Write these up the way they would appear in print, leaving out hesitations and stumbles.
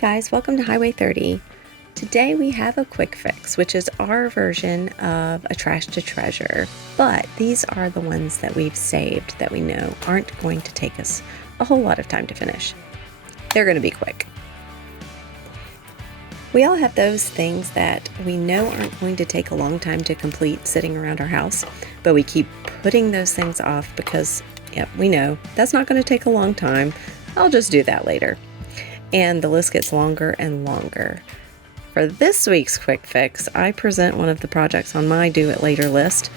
Hey guys, welcome to Highway 30. Today we have a quick fix, which is our version of a trash to treasure, but these are the ones that we've saved that we know aren't going to take us a whole lot of time to finish. They're going to be quick. We all have those things that we know aren't going to take a long time to complete sitting around our house, but we keep putting those things off because, we know that's not going to take a long time. I'll just do that later. And the list gets longer and longer. For this week's quick fix, I present one of the projects on my do it later list.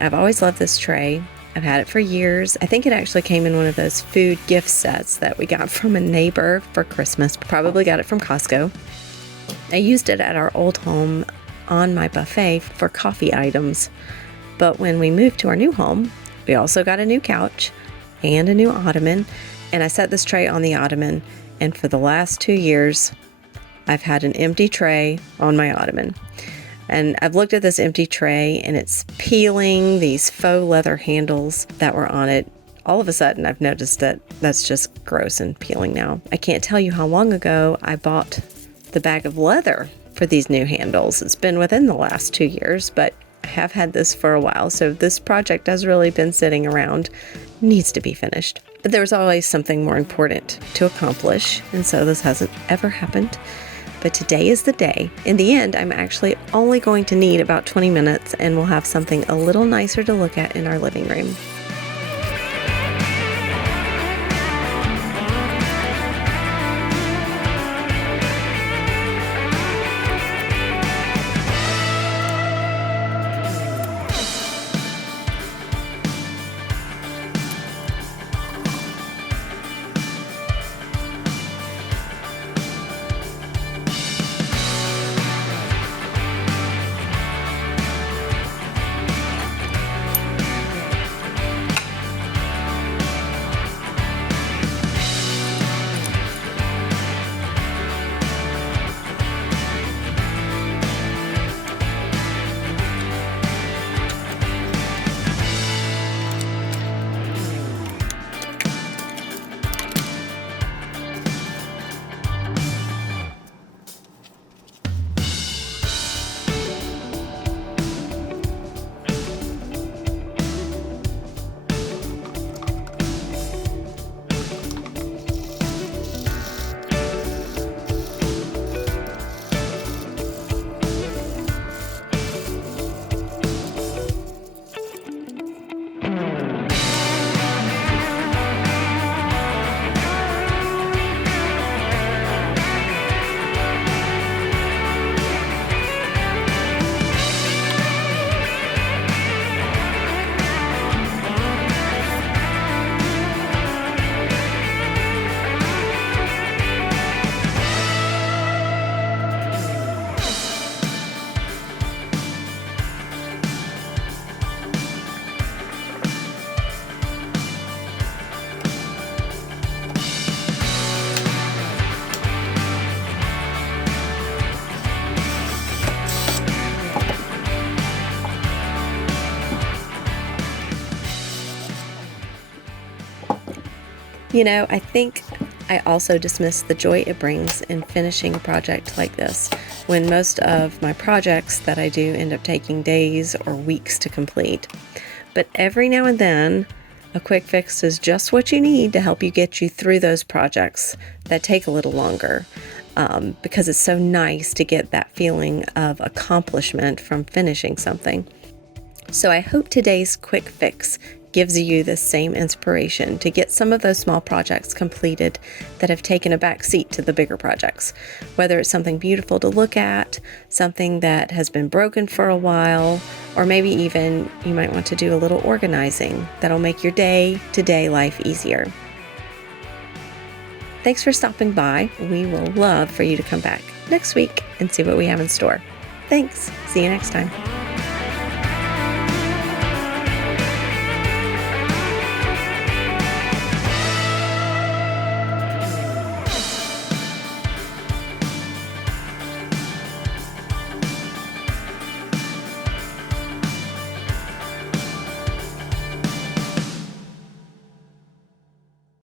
I've always loved this tray. I've had it for years. I think it actually came in one of those food gift sets that we got from a neighbor for Christmas. Probably got it from Costco. I used it at our old home on my buffet for coffee items. But when we moved to our new home, we also got a new couch and a new ottoman, and I set this tray on the ottoman, and for the last 2 years, I've had an empty tray on my ottoman. And I've looked at this empty tray, and it's peeling these faux leather handles that were on it. All of a sudden, I've noticed that that's just gross and peeling now. I can't tell you how long ago I bought the bag of leather for these new handles. It's been within the last 2 years, but I have had this for a while, so this project has really been sitting around. Needs to be finished. But there was always something more important to accomplish, and so this hasn't ever happened. But today is the day. In the end, I'm actually only going to need about 20 minutes, and we'll have something a little nicer to look at in our living room. I think I also dismiss the joy it brings in finishing a project like this, when most of my projects that I do end up taking days or weeks to complete. But every now and then, a quick fix is just what you need to help you get you through those projects that take a little longer, because it's so nice to get that feeling of accomplishment from finishing something. So I hope today's quick fix gives you the same inspiration to get some of those small projects completed that have taken a back seat to the bigger projects. Whether it's something beautiful to look at, something that has been broken for a while, or maybe even you might want to do a little organizing that'll make your day-to-day life easier. Thanks for stopping by. We will love for you to come back next week and see what we have in store. Thanks. See you next time.